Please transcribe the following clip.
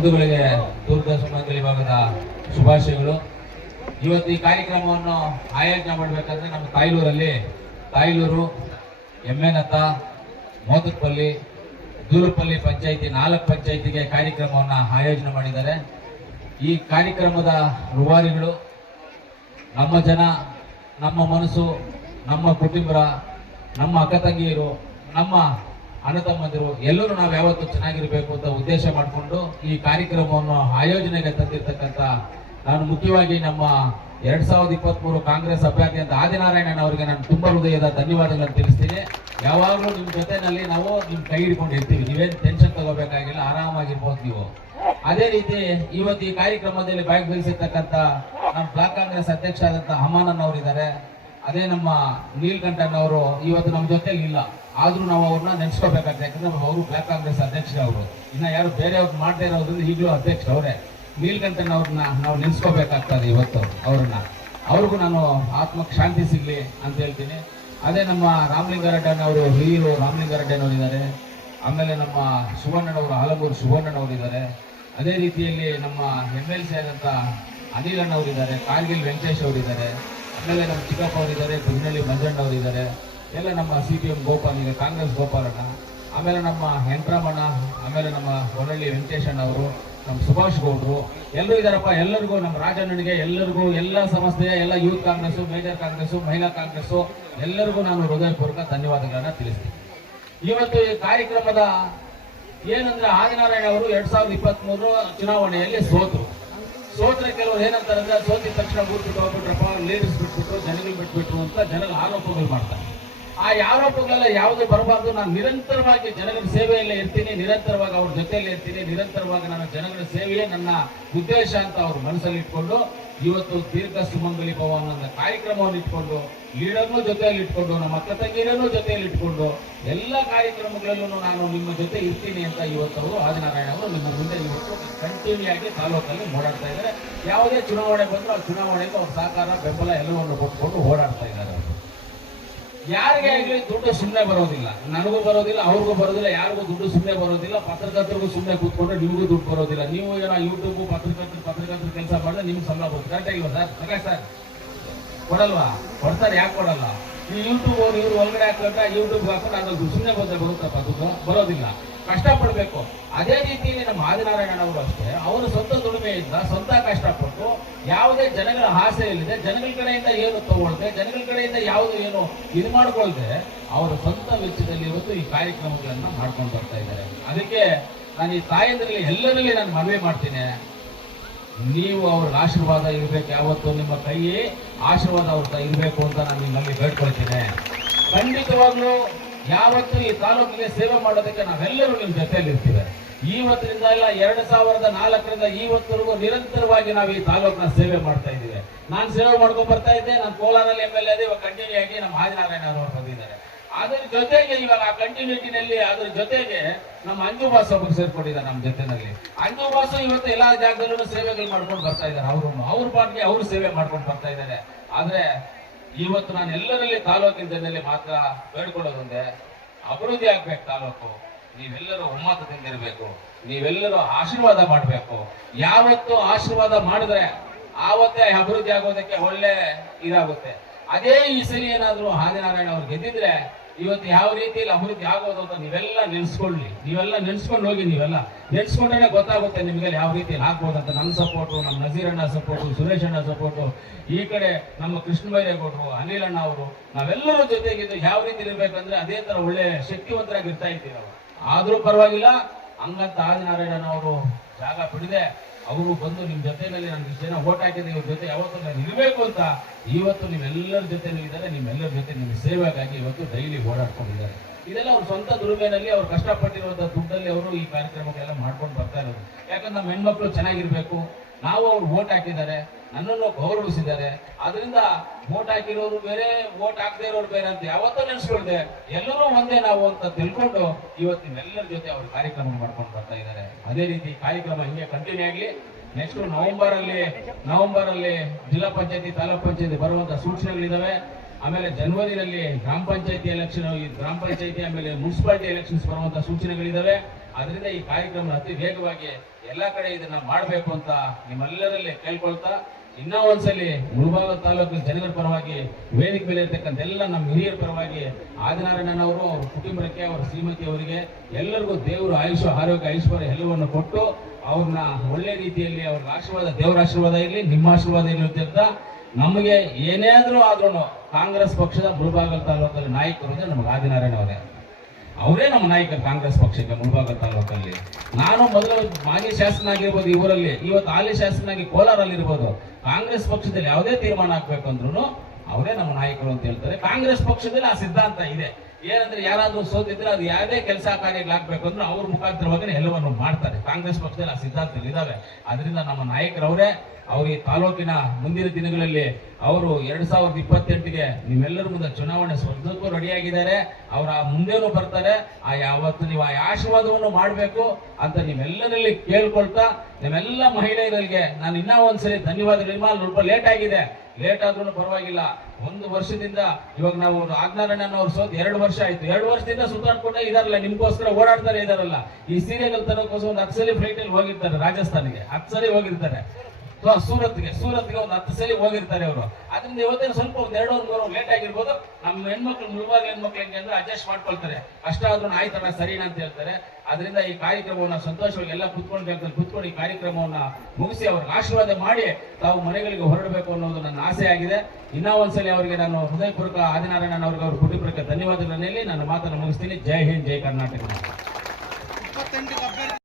ಬಂಧುಗಳಿಗೆ ದೂರದರ್ಶನ ಮಂಗಲಿ ಭಾಗದ ಶುಭಾಶಯಗಳು. ಇವತ್ತು ಈ ಕಾರ್ಯಕ್ರಮವನ್ನು ಆಯೋಜನೆ ಮಾಡಬೇಕಂದ್ರೆ ನಮ್ಮ ತಾಯ್ಲೂರಲ್ಲಿ ತಾಯ್ಲೂರು, ಎಮ್ಮೆನತ್ತ, ಮೋದಕಪಲ್ಲಿ ದೂರುಪಲ್ಲಿ ಪಂಚಾಯಿತಿ ನಾಲ್ಕು ಪಂಚಾಯಿತಿಗೆ ಕಾರ್ಯಕ್ರಮವನ್ನು ಆಯೋಜನೆ ಮಾಡಿದ್ದಾರೆ. ಈ ಕಾರ್ಯಕ್ರಮದ ರೂವಾರಿಗಳು ನಮ್ಮ ಜನ, ನಮ್ಮ ಮನಸ್ಸು, ನಮ್ಮ ಕುಟುಂಬ ನಮ್ಮ ಅಕ್ಕ ತಂಗಿಯರು ನಮ್ಮ ಅಣ್ಣ ತಮ್ಮಂದಿರು ಎಲ್ಲರೂ ನಾವು ಯಾವತ್ತೂ ಚೆನ್ನಾಗಿರ್ಬೇಕು ಅಂತ ಉದ್ದೇಶ ಮಾಡಿಕೊಂಡು ಈ ಕಾರ್ಯಕ್ರಮವನ್ನು ಆಯೋಜನೆಗೆ ತಂದಿರತಕ್ಕಂತ ನಾನು ಮುಖ್ಯವಾಗಿ ನಮ್ಮ ಎರಡ್ ಸಾವಿರದ ಇಪ್ಪತ್ತ್ ಮೂರು ಕಾಂಗ್ರೆಸ್ ಅಭ್ಯರ್ಥಿ ಅಂತ ಆದಿನಾರಾಯಣನ್ ಅವರಿಗೆ ನಾನು ತುಂಬಾ ಹೃದಯದ ಧನ್ಯವಾದಗಳನ್ನು ತಿಳಿಸ್ತೀನಿ. ಯಾವಾಗಲೂ ನಿಮ್ಮ ಜೊತೆನಲ್ಲಿ ನಾವು ನಿಮ್ ಕೈ ಹಿಡ್ಕೊಂಡು ಇರ್ತೀವಿ. ನೀವೇನು ಟೆನ್ಷನ್ ತಗೋಬೇಕಾಗಿಲ್ಲ, ಆರಾಮಾಗಿರ್ಬೋದು ನೀವು. ಅದೇ ರೀತಿ ಇವತ್ತು ಈ ಕಾರ್ಯಕ್ರಮದಲ್ಲಿ ಭಾಗವಹಿಸಿರ್ತಕ್ಕಂಥ ನಮ್ಮ ಬ್ಲಾಕ್ ಕಾಂಗ್ರೆಸ್ ಅಧ್ಯಕ್ಷ ಆದಂತ ಅಮಾನನ್ ಅವರಿದ್ದಾರೆ. ಅದೇ ನಮ್ಮ ನೀಲ್ಕಂಠನ್ ಅವರು ಇವತ್ತು ನಮ್ಮ ಜೊತೆಲಿ ಇಲ್ಲ. ಆದ್ರೂ ನಾವು ಅವ್ರನ್ನ ನೆನ್ಸ್ಕೋಬೇಕಾಗ್ತದೆ. ಯಾಕಂದ್ರೆ ಅವರು ಬ್ಲಾಕ್ ಕಾಂಗ್ರೆಸ್ ಅಧ್ಯಕ್ಷ ಅವರು ಇನ್ನ ಯಾರು ಬೇರೆಯವ್ರು ಮಾಡದೇ ಇರೋದ್ರಿಂದ ಈಗಲೂ ಅಧ್ಯಕ್ಷ ಅವರೇ ನೀಲ್ಕಂಠನ್ ಅವ್ರನ್ನ ನಾವು ನೆನ್ಸ್ಕೋಬೇಕಾಗ್ತದೆ ಇವತ್ತು ಅವ್ರನ್ನ. ಅವ್ರಿಗೂ ನಾನು ಆತ್ಮಕ್ಕೆ ಶಾಂತಿ ಸಿಗ್ಲಿ ಅಂತ ಹೇಳ್ತೀನಿ. ಅದೇ ನಮ್ಮ ರಾಮಲಿಂಗಾರೆಡ್ಡನ್ ಅವರು ಹಿರಿಯರು ರಾಮಲಿಂಗಾರೆಡ್ಡನ್ ಅವರಿದ್ದಾರೆ ಆಮೇಲೆ ನಮ್ಮ ಶಿವಣ್ಣನವರು ಹಲಗೂರು ಶಿವಣ್ಣನವರು ಇದ್ದಾರೆ. ಅದೇ ರೀತಿಯಲ್ಲಿ ನಮ್ಮ ಎಂ ಎಲ್ ಸಿ ಆದಂಥ ಅನಿಲ್ ಅಣ್ಣ ಅವರಿದ್ದಾರೆ ಕಾರ್ಗಿಲ್ ವೆಂಕಟೇಶ್ ಅವರಿದ್ದಾರೆ ಆಮೇಲೆ ನಮ್ಮ ಚಿಕ್ಕಪ್ಪ ಅವರಿದ್ದಾರೆ ಬುದ್ನಳ್ಳಿ ಮಂಜಣ್ಣ ಅವರಿದ್ದಾರೆ, ಎಲ್ಲ ನಮ್ಮ C P M Gopal Congress Gopalanna, ಆಮೇಲೆ ನಮ್ಮ ಹೆಂಟ್ರಾಮಣ್ಣ ಆಮೇಲೆ ನಮ್ಮ ಹೊರಳ್ಳಿ ವೆಂಕಟೇಶಣ್ಣ ಅವರು, ನಮ್ಮ ಸುಭಾಷ್ ಗೌಡ್ರು, ಎಲ್ಲರೂ ಇದ್ದಾರಪ್ಪ, ಎಲ್ಲರಿಗೂ, ನಮ್ಮ ರಾಜಣ್ಣನಿಗೆ ಎಲ್ಲರಿಗೂ ಎಲ್ಲ ಸಂಸ್ಥೆಯ ಎಲ್ಲ ಯೂತ್ ಕಾಂಗ್ರೆಸ್ ಮೇಜರ್ ಕಾಂಗ್ರೆಸ್ ಮಹಿಳಾ ಕಾಂಗ್ರೆಸ್ ಎಲ್ಲರಿಗೂ ನಾನು ಹೃದಯಪೂರ್ವಕ ಧನ್ಯವಾದಗಳನ್ನು ತಿಳಿಸ್ತೀನಿ. ಇವತ್ತು ಈ ಕಾರ್ಯಕ್ರಮದ ಏನಂದ್ರೆ ಆದಿನಾರಾಯಣ ಅವರು ಎರಡ್ ಸಾವಿರದ ಇಪ್ಪತ್ತ್ ಮೂರು ಚುನಾವಣೆಯಲ್ಲಿ ಸೋತರು. ಸೋತ್ರೆ ಕೆಲವರು ಏನಂತಾರೆ ಅಂದ್ರೆ ಸೋತಿದ ತಕ್ಷಣ ಗುರುತು ಹೋಗ್ಬಿಟ್ರಪ್ಪ ಲೀಡರ್ಸ್ ಜನಗಳು ಬಿಟ್ಬಿಟ್ರು ಅಂತ ಜನಗಳ ಆರೋಪಗಳು ಮಾಡ್ತಾರೆ. ಆ ಆರೋಪಗಳೆಲ್ಲ ಯಾವುದೇ ಬರಬಾರ್ದು. ನಾನು ನಿರಂತರವಾಗಿ ಜನಗಳ ಸೇವೆಯಲ್ಲೇ ಇರ್ತೀನಿ. ನಿರಂತರವಾಗಿ ಅವ್ರ ಜೊತೆಯಲ್ಲೇ ಇರ್ತೀನಿ. ನಿರಂತರವಾಗಿ ನಾನು ಜನಗಳ ಸೇವೆಯೇ ನನ್ನ ಉದ್ದೇಶ ಅಂತ ಅವ್ರ ಮನಸ್ಸಲ್ಲಿ ಇಟ್ಕೊಂಡು ಇವತ್ತು ದೀರ್ಘ ಸುಮಂಗಲಿ ಭವನ ಅನ್ನೋ ಕಾರ್ಯಕ್ರಮವನ್ನು ಇಟ್ಕೊಂಡು, ಲೀಡರ್ನು ಜೊತೆಯಲ್ಲಿ ಇಟ್ಕೊಂಡು, ನಮ್ಮ ಅಕ್ಕ ತಂಗಿಯರನ್ನು ಜೊತೆಯಲ್ಲಿ ಇಟ್ಕೊಂಡು ಎಲ್ಲ ಕಾರ್ಯಕ್ರಮಗಳಲ್ಲೂ ನಾನು ನಿಮ್ಮ ಜೊತೆ ಇರ್ತೀನಿ ಅಂತ ಇವತ್ತು ಅವರು ಆದಿನಾರಾಯಣ ಅವರು ನಿಮ್ಮ ಮುಂದೆ ಇವತ್ತು ಕಂಟಿನ್ಯೂ ಆಗಿ ತಾಲೂಕಲ್ಲಿ ಓಡಾಡ್ತಾ ಇದ್ದಾರೆ. ಯಾವುದೇ ಚುನಾವಣೆ ಬಂದರೂ ಆ ಚುನಾವಣೆಗೆ ಅವ್ರ ಸಹಕಾರ, ಬೆಂಬಲ ಎಲ್ಲವನ್ನು ಕೊಟ್ಕೊಂಡು ಓಡಾಡ್ತಾ ಇದ್ದಾರೆ ಅವರು. ಯಾರಿಗೆ ಆಗಲಿ ದುಡ್ಡು ಸುಮ್ಮನೆ ಬರೋದಿಲ್ಲ. ನನಗೂ ಬರೋದಿಲ್ಲ, ಅವ್ರಿಗೂ ಬರೋದಿಲ್ಲ, ಯಾರಿಗೂ ದುಡ್ಡು ಸುಮ್ಮನೆ ಬರೋದಿಲ್ಲ, ಪತ್ರಕರ್ತರಿಗೂ ಸುಮ್ಮನೆ ಕೂತ್ಕೊಂಡ್ರೆ ನಿಮಗೂ ದುಡ್ಡು ಬರೋದಿಲ್ಲ. ನೀವು ಏನೋ ಯೂಟ್ಯೂಬ್ ಪತ್ರಕರ್ತರು ಪತ್ರಕರ್ತರು ಕೆಲಸ ಮಾಡಿದ್ರೆ ನಿಮ್ಗೆ ಸಂಬಳ ಬರುತ್ತೆ. Correct sir? ಪ್ರಕಾಶ್ ಸರ್? ಕೊಡಲ್ವಾ? ಕೊಡ್ತಾರೆ, ಯಾಕೆ ಕೊಡಲ್ಲ? ಈ ಯೂಟ್ಯೂಬ್ ಅವ್ರು ಇವ್ರು ಒಳಗಡೆ ಹಾಕೊಂಡ್ರೆ ಯೂಟ್ಯೂಬ್ ಹಾಕೊಂಡು ಅದ್ರಲ್ಲಿ ಸುಮ್ಮನೆ ಬಂದ್ರೆ ಬರುತ್ತಪ್ಪ ದುಡ್ಡು? ಬರೋದಿಲ್ಲ. ಕಷ್ಟಪಡ್ಬೇಕು. ಅದೇ ರೀತಿಯಲ್ಲಿ ನಮ್ಮ ಆದಿನಾರಾಯಣನವರು ಅಷ್ಟೇ ಅವರು ಸ್ವಂತ ದುಡಿಮೆಯಿಂದ ಸ್ವಂತ ಕಷ್ಟಪಟ್ಟು ಯಾವುದೇ ಜನಗಳ ಆಸೆ ಇಲ್ಲದೆ, ಜನಗಳ ಕಡೆಯಿಂದ ಏನು ತಗೊಳ್ದೆ, ಜನಗಳ ಕಡೆಯಿಂದ ಯಾವುದು ಏನು ಇದು ಮಾಡ್ಕೊಳ್ದೆ, ಅವರ ಸ್ವಂತ ವೆಚ್ಚದಲ್ಲಿ ಇವತ್ತು ಈ ಕಾರ್ಯಕ್ರಮಗಳನ್ನು ಮಾಡ್ಕೊಂಡು ಬರ್ತಾ ಇದ್ದಾರೆ. ಅದಕ್ಕೆ ನಾನು ಈ ತಾಯಂದ್ರಲ್ಲಿ ಎಲ್ಲರಲ್ಲಿ ನಾನು ಮನವಿ ಮಾಡ್ತೀನಿ. ನೀವು ಅವ್ರ ಆಶೀರ್ವಾದ ಇರ್ಬೇಕು ಯಾವತ್ತು ನಿಮ್ಮ ಕೈ ಆಶೀರ್ವಾದ ಅವ್ರ ಇರಬೇಕು ಅಂತ ನಾನು ನಿಮ್ಮಲ್ಲಿ ಬೇಡ್ಕೊಳ್ತೀನಿ. ಖಂಡಿತವಾಗ್ಲೂ ಯಾವತ್ತು ಈ ತಾಲೂಕಿಗೆ ಸೇವೆ ಮಾಡೋದಕ್ಕೆ ನಾವೆಲ್ಲರೂ ನಿಮ್ಮ ಜೊತೆಯಲ್ಲಿ ಇರ್ತೀವಿ ಇವತ್ತಿನಿಂದ ಎಲ್ಲ ಎರಡು ಸಾವಿರದ ನಾಲ್ಕರಿಂದ ಇವತ್ತರೆಗೂ ನಿರಂತರವಾಗಿ ನಾವು ಈ ತಾಲೂಕಿನ ಸೇವೆ ಮಾಡ್ತಾ ಇದ್ದೀವಿ. ನಾನು ಸೇವೆ ಮಾಡ್ಕೊಂಡು ಬರ್ತಾ ಇದ್ದೆ, ನಾನು ಕೋಲಾರಲ್ಲಿ ಎಂ ಎಲ್ ಎ ಕಂಟಿನ್ಯೂ ಆಗಿ ನಮ್ಮ ಹಾಜನಾರಾಯಣ ಅವರು ಬಂದಿದ್ದಾರೆ. ಅದ್ರ ಜೊತೆಗೆ ಇವಾಗ ಆ ಕಂಟಿನ್ಯೂಟಿನಲ್ಲಿ ಅದ್ರ ಜೊತೆಗೆ ನಮ್ಮ ಅಂಜು ಬಾಸ್ ಒಬ್ಬರು ಸೇರ್ಕೊಂಡಿದ್ದಾರೆ ನಮ್ಮ ಜೊತೆನಲ್ಲಿ. ಅಂಜು ಬಾಸ್ ಇವತ್ತು ಎಲ್ಲಾ ಜಾಗದಲ್ಲೂ ಸೇವೆಗಳು ಮಾಡ್ಕೊಂಡು ಬರ್ತಾ ಇದ್ದಾರೆ. ಅವರು, ಅವ್ರ ಪಾಟ್ಗೆ ಅವರು ಸೇವೆ ಮಾಡ್ಕೊಂಡು ಬರ್ತಾ ಇದ್ದಾರೆ. ಆದ್ರೆ ಇವತ್ತು ನಾನು ಎಲ್ಲರಲ್ಲಿ ತಾಲೂಕಿನ ಜನರಲ್ಲಿ ಮಾತ್ರ ಬೇಡ್ಕೊಳ್ಳೋದೊಂದೇ ಅಭಿವೃದ್ಧಿ ಆಗ್ಬೇಕು ತಾಲೂಕು. ನೀವೆಲ್ಲರೂ ಒಮ್ಮತದಿಂದ ಇರಬೇಕು ನೀವೆಲ್ಲರೂ ಆಶೀರ್ವಾದ ಮಾಡಬೇಕು. ಯಾವತ್ತು ಆಶೀರ್ವಾದ ಮಾಡಿದ್ರೆ ಆವತ್ತೇ ಅಭಿವೃದ್ಧಿ ಆಗೋದಕ್ಕೆ ಒಳ್ಳೆ ಇದಾಗುತ್ತೆ. ಅದೇ ಈ ಸರಿ ಏನಾದರೂ ಆದಿನಾರಾಯಣ ಅವ್ರು ಗೆದ್ದಿದ್ರೆ ಇವತ್ತು ಯಾವ ರೀತಿಯಲ್ಲಿ ಅಭಿವೃದ್ಧಿ ಆಗೋದು ಅಂತ ನೀವೆಲ್ಲ ನೆನೆಸ್ಕೊಳ್ಳಿ. ನೀವೆಲ್ಲ ನೆನೆಸ್ಕೊಂಡು ಹೋಗಿ ನೀವೆಲ್ಲ ನೆನೆಸ್ಕೊಂಡ್ರೆ ಗೊತ್ತಾಗುತ್ತೆ ನಿಮಗೆ ಯಾವ ರೀತಿಯಲ್ಲಿ ಆಗ್ಬೋದು ಅಂತ. ನನ್ನ ಸಪೋರ್ಟು ನಮ್ಮ ನಜೀರಣ್ಣ ಸಪೋರ್ಟು ಸುರೇಶ್ ಅಣ್ಣ ಸಪೋರ್ಟು ಈ ಕಡೆ ನಮ್ಮ ಕೃಷ್ಣ ಬೈರೇಗೌಡರು, ಅನಿಲ್ ಅಣ್ಣ ಅವರು, ನಾವೆಲ್ಲರೂ ಜೊತೆಗಿದ್ದು ಯಾವ ರೀತಿ ಇರಬೇಕಂದ್ರೆ ಅದೇ ತರ ಒಳ್ಳೆ ಶಕ್ತಿವಂತರಾಗಿ ಇರ್ತಾ ಇದ್ದೀವಿ ನಾವು. ಆದ್ರೂ ಪರವಾಗಿಲ್ಲ ಹಂಗಂತ ಆದಿನಾರಾಯಣ ಅವರು ಜಾಗ ಬಿಡದೆ ಅವರು ಬಂದು ನಿಮ್ಮ ಜೊತೆನಲ್ಲಿ ನಾನು ಜನ ಓಟ್ ಹಾಕಿದ್ರೆ ಇವ್ರ ಜೊತೆ ಯಾವತ್ತೂ ನಾನು ಇರಬೇಕು ಅಂತ ಇವತ್ತು ನೀವೆಲ್ಲರ ಜೊತೆ ಇದ್ದಾರೆ, ನಿಮ್ಮೆಲ್ಲರ ಜೊತೆ ನಿಮ್ಮ ಸೇವೆಗಾಗಿ ಇವತ್ತು ಡೈಲಿ ಓಡಾಡ್ಕೊಂಡಿದ್ದಾರೆ. ಇದೆಲ್ಲ ಅವ್ರ ಸ್ವಂತ ದುಡಿಮೆನಲ್ಲಿ ಅವ್ರು ಕಷ್ಟಪಟ್ಟಿರುವಂಥ ದುಡ್ಡಲ್ಲಿ ಅವರು ಈ ಕಾರ್ಯಕ್ರಮಕ್ಕೆಲ್ಲ ಮಾಡ್ಕೊಂಡು ಬರ್ತಾ ಇರೋದು. ಯಾಕಂದ್ರೆ ನಮ್ಮ ಹೆಣ್ಮಕ್ಳು ಚೆನ್ನಾಗಿರ್ಬೇಕು ನಾವು ಅವ್ರು ವೋಟ್ ಹಾಕಿದ್ದಾರೆ, ನನ್ನನ್ನು ಗೌರವಿಸಿದ್ದಾರೆ. ಅದರಿಂದ ವೋಟ್ ಹಾಕಿರೋರು ಬೇರೆ ವೋಟ್ ಹಾಕದೇ ಇರೋರು ಬೇರೆ ಅಂತ ಯಾವತ್ತೂ ನೆನೆಸ್ಕೊಳ್ದೆ. ಎಲ್ಲರೂ ಒಂದೇ ನಾವು ಅಂತ ತಿಳ್ಕೊಂಡು ಇವತ್ತು ನಿಮ್ಮೆಲ್ಲರ ಜೊತೆ ಅವರು ಕಾರ್ಯಕ್ರಮ ಮಾಡ್ಕೊಂಡು ಬರ್ತಾ ಇದ್ದಾರೆ. ಅದೇ ರೀತಿ ಕಾರ್ಯಕ್ರಮ ಹಿಂಗೆ ಕಂಟಿನ್ಯೂ ಆಗಲಿ. ನೆಕ್ಸ್ಟ್ ನವೆಂಬರ್ ಅಲ್ಲಿ ನವೆಂಬರ್ ಅಲ್ಲಿ ಜಿಲ್ಲಾ ಪಂಚಾಯತಿ, ತಾಲೂಕ್ ಪಂಚಾಯತಿ ಬರುವಂತ ಸೂಚನೆಗಳಿದಾವೆ. ಆಮೇಲೆ ಜನವರಿನಲ್ಲಿ ಗ್ರಾಮ ಪಂಚಾಯತಿ ಎಲೆಕ್ಷನ್ ಗ್ರಾಮ ಪಂಚಾಯತಿ, ಆಮೇಲೆ ಮುನ್ಸಿಪಾಲಿಟಿ ಎಲೆಕ್ಷನ್ಸ್ ಬರುವಂತ ಸೂಚನೆಗಳಿದಾವೆ. ಅದರಿಂದ ಈ ಕಾರ್ಯಕ್ರಮ ಅತಿ ವೇಗವಾಗಿ ಎಲ್ಲಾ ಕಡೆ ಇದನ್ನ ಮಾಡಬೇಕು ಅಂತ ನಿಮ್ಮೆಲ್ಲರಲ್ಲಿ ಕೇಳ್ಕೊಳ್ತಾ ಇನ್ನೂ ಒಂದ್ಸಲಿ ಮುಳಬಾಗ ತಾಲೂಕಿನ ಜನರ ಪರವಾಗಿ, ವೇದಿಕೆ ಮೇಲೆ ಇರ್ತಕ್ಕಂಥ ಎಲ್ಲ ನಮ್ಮ ಹಿರಿಯರ ಪರವಾಗಿ ಆದಿನಾರಾಯಣನವರು ಅವ್ರ ಕುಟುಂಬಕ್ಕೆ, ಅವರ ಶ್ರೀಮತಿ ಅವರಿಗೆ ಎಲ್ಲರಿಗೂ ದೇವರು ಆಯುಷ, ಆರೋಗ್ಯ, ಐಶ್ವರ್ಯ ಎಲ್ಲವನ್ನು ಕೊಟ್ಟು ಅವ್ರನ್ನ ಒಳ್ಳೆ ರೀತಿಯಲ್ಲಿ ಅವ್ರ ಆಶೀರ್ವಾದ, ದೇವರ ಆಶೀರ್ವಾದ ಇರಲಿ, ನಿಮ್ಮ ಆಶೀರ್ವಾದ ಇರಲಿ ಅಂತ ನಮಗೆ ಏನೇ ಆದ್ರೂ ಆದ್ರೂ ಕಾಂಗ್ರೆಸ್ ಪಕ್ಷದ ಮುಳಬಾಗಲ್ ತಾಲೂಕಲ್ಲಿ ನಾಯಕರು ಅಂದ್ರೆ ನಮ್ಗೆ ಆದಿನಾರಾಯಣ ಅವರೇ. ಅವರೇ ನಮ್ಮ ನಾಯಕ ಕಾಂಗ್ರೆಸ್ ಪಕ್ಷಕ್ಕೆ ಮುಳಬಾಗ ತಾಲೂಕಲ್ಲಿ. ನಾನು ಮೊದಲು ಮಾಜಿ ಶಾಸನ ಇವರಲ್ಲಿ ಇವತ್ತು ಹಾಲಿ ಕೋಲಾರಲ್ಲಿ ಇರ್ಬೋದು ಕಾಂಗ್ರೆಸ್ ಪಕ್ಷದಲ್ಲಿ ಯಾವುದೇ ತೀರ್ಮಾನ ಆಗ್ಬೇಕಂದ್ರೂ ಅವರೇ ನಮ್ಮ ನಾಯಕರು ಅಂತ ಹೇಳ್ತಾರೆ. ಕಾಂಗ್ರೆಸ್ ಪಕ್ಷದಲ್ಲಿ ಆ ಸಿದ್ಧಾಂತ ಇದೆ. ಏನಂದ್ರೆ ಯಾರಾದ್ರೂ ಸೋತಿದ್ರೆ ಅದು ಯಾವುದೇ ಕೆಲಸ ಕಾರ್ಯಗಳಾಗಬೇಕು ಅಂದ್ರೆ ಅವ್ರ ಮುಖಾಂತರವಾಗಿ ಎಲ್ಲವನ್ನು ಮಾಡ್ತಾರೆ. ಕಾಂಗ್ರೆಸ್ ಪಕ್ಷದಲ್ಲಿ ಆ ಸಿದ್ಧಾಂತಗಳು ಇದಾವೆ. ಅದರಿಂದ ನಮ್ಮ ನಾಯಕರವರೇ, ಅವರು ಈ ತಾಲೂಕಿನ ಮುಂದಿನ ದಿನಗಳಲ್ಲಿ ಅವರು ಎರಡ್ ಸಾವಿರದ ಇಪ್ಪತ್ತೆಂಟಿಗೆ ನಿಮ್ಮೆಲ್ಲರ ಮುಂದೆ ಚುನಾವಣೆ ಸ್ಪರ್ಧಕ್ಕೂ ರೆಡಿಯಾಗಿದ್ದಾರೆ. ಅವರ ಮುಂದೇನು ಬರ್ತಾರೆ. ಆ ಯಾವತ್ತು ನೀವು ಆ ಆಶೀರ್ವಾದವನ್ನು ಮಾಡಬೇಕು ಅಂತ ನೀವೆಲ್ಲರಲ್ಲಿ ಕೇಳ್ಕೊಳ್ತಾ, ನಿಮ್ಮೆಲ್ಲ ಮಹಿಳೆಯರಿಗೆ ನಾನು ಇನ್ನೂ ಒಂದ್ಸರಿ ಧನ್ಯವಾದಗಳು. ನಿಮ್ಮ ಸ್ವಲ್ಪ ಲೇಟ್ ಆಗಿದೆ. ಲೇಟ್ ಆದ್ರೂ ಪರವಾಗಿಲ್ಲ. ಒಂದು ವರ್ಷದಿಂದ ಇವಾಗ ನಾವು ಆಜ್ಞಾರಣ್ಯನ ಅವ್ರು ಎರಡು ವರ್ಷ ಆಯ್ತು. ಎರಡು ವರ್ಷದಿಂದ ಸುತ್ತಾಡ್ಕೊಂಡೇ ಇದಾರಲ್ಲ, ನಿಮ್ಗೋಸ್ಕರ ಓಡಾಡ್ತಾರೆ ಇದಾರಲ್ಲ. ಈ ಸೀರಿಯಲ್ ತರೋಕೋಸ್ಕರ ಒಂದು ಹತ್ತು ಸಲ ಫ್ಲೈಟ್ ಅಲ್ಲಿ ಹೋಗಿರ್ತಾರೆ, ರಾಜಸ್ಥಾನಿಗೆ. ಹತ್ತು ಸಲ ಹೋಗಿರ್ತಾರೆ. ಸೊ ಸೂರತ್ಗೆ ಸೂರತ್ಗೆ ಒಂದು ಹತ್ತು ಸಲ ಹೋಗಿರ್ತಾರೆ ಅವರು. ಅದರಿಂದ ಇವತ್ತೇನು ಸ್ವಲ್ಪ ಒಂದು ಎರಡು ಮೂರು ಲೇಟ್ ಆಗಿರ್ಬೋದು, ನಮ್ಮ ಹೆಣ್ಮಕ್ಳು ಮುಳುವಾಗ ಹೆಣ್ಮಕ್ಳು ಹೆಂಗೆ ಅಂದ್ರೆ ಅಡ್ಜಸ್ಟ್ ಮಾಡ್ಕೊಳ್ತಾರೆ. ಅಷ್ಟಾದ್ರೂ ಆಯ್ತಲ್ಲ ಸರಿನಾ ಅಂತ ಹೇಳ್ತಾರೆ. ಅದರಿಂದ ಈ ಕಾರ್ಯಕ್ರಮವನ್ನು ಸಂತೋಷವಾಗಿ ಎಲ್ಲ ಕುತ್ಕೊಂಡು ಅಂತ ಕುತ್ಕೊಂಡು ಈ ಕಾರ್ಯಕ್ರಮವನ್ನ ಮುಗಿಸಿ ಅವ್ರಿಗೆ ಆಶೀರ್ವಾದ ಮಾಡಿ ತಾವು ಮನೆಗಳಿಗೆ ಹೊರಡಬೇಕು ಅನ್ನೋದು ನನ್ನ ಆಸೆ ಆಗಿದೆ. ಇನ್ನೂ ಒಂದ್ಸಲಿ ಅವರಿಗೆ ನಾನು ಹೃದಯಪೂರ್ವಕ ಆದಿನಾರಾಯಣ ಅವ್ರಿಗೆ ಅವ್ರ ಕುಟುಂಬಕ್ಕೆ ಧನ್ಯವಾದ ಹೇಳಿ ನನ್ನ ಮಾತನ್ನು ಮುಗಿಸ್ತೀನಿ. ಜೈ ಹಿಂದ್, ಜೈ ಕರ್ನಾಟಕ.